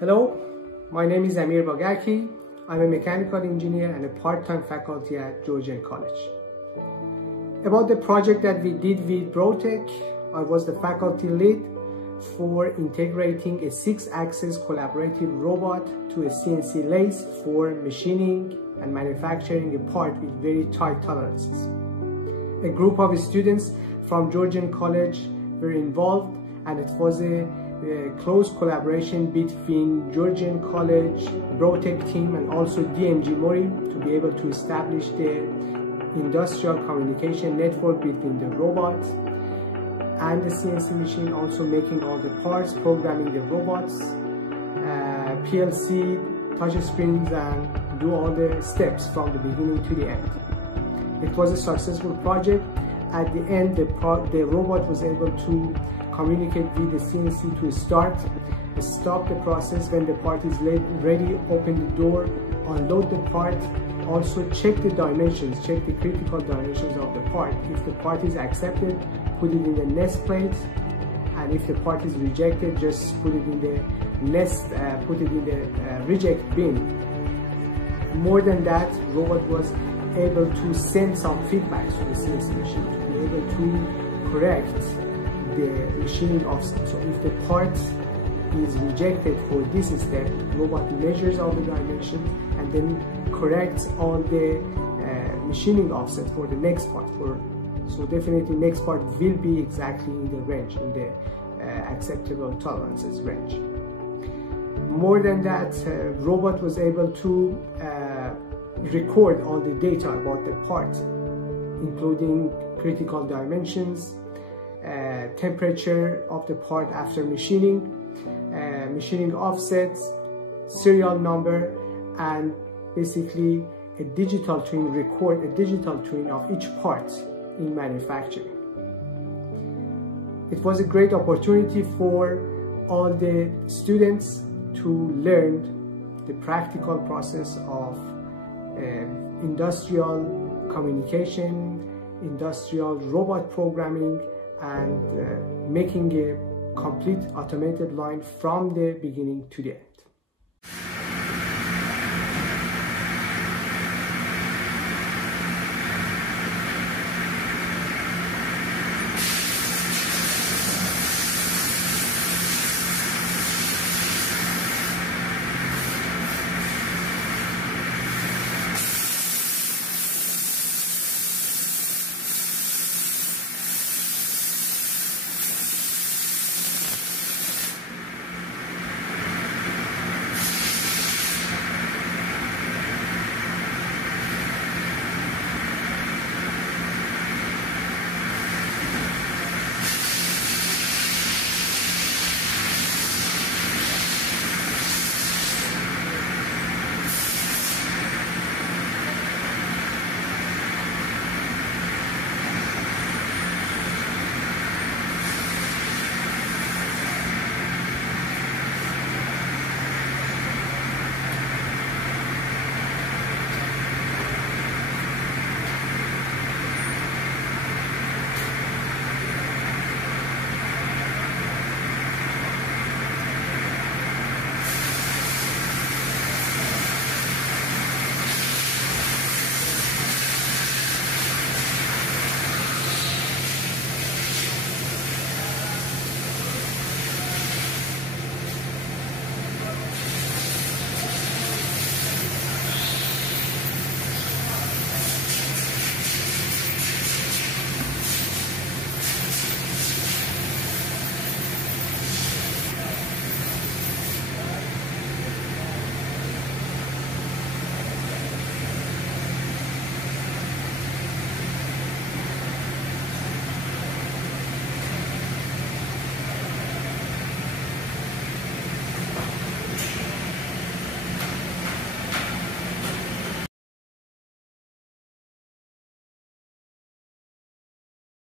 Hello, my name is Amir Bagaki. I'm a mechanical engineer and a part-time faculty at Georgian College. About the project that we did with Brotech, I was the faculty lead for integrating a 6-axis collaborative robot to a CNC lathe for machining and manufacturing a part with very tight tolerances. A group of students from Georgian College were involved, and it was a close collaboration between Georgian College, Brotech team, and also DMG Mori to be able to establish the industrial communication network between the robot and the CNC machine, also making all the parts, programming the robots, PLC, touch screens, and do all the steps from the beginning to the end. It was a successful project. At the end, the robot was able to communicate with the CNC to stop the process when the part is ready, open the door, unload the part, also check the dimensions, check the critical dimensions of the part. If the part is accepted, put it in the nest plate, and if the part is rejected, just put it in the nest, put it in the reject bin. More than that, robot was able to send some feedbacks to the CNC machine to be able to correct the machining offset. So if the part is rejected for this step, robot measures all the dimensions and then corrects all the machining offset for the next part. So definitely next part will be exactly in the range, in the acceptable tolerances range. More than that, robot was able to record all the data about the part, including critical dimensions, temperature of the part after machining, machining offsets, serial number, and basically a digital twin, record a digital twin of each part in manufacturing. It was a great opportunity for all the students to learn the practical process of industrial communication, industrial robot programming, and making a complete automated line from the beginning to the end.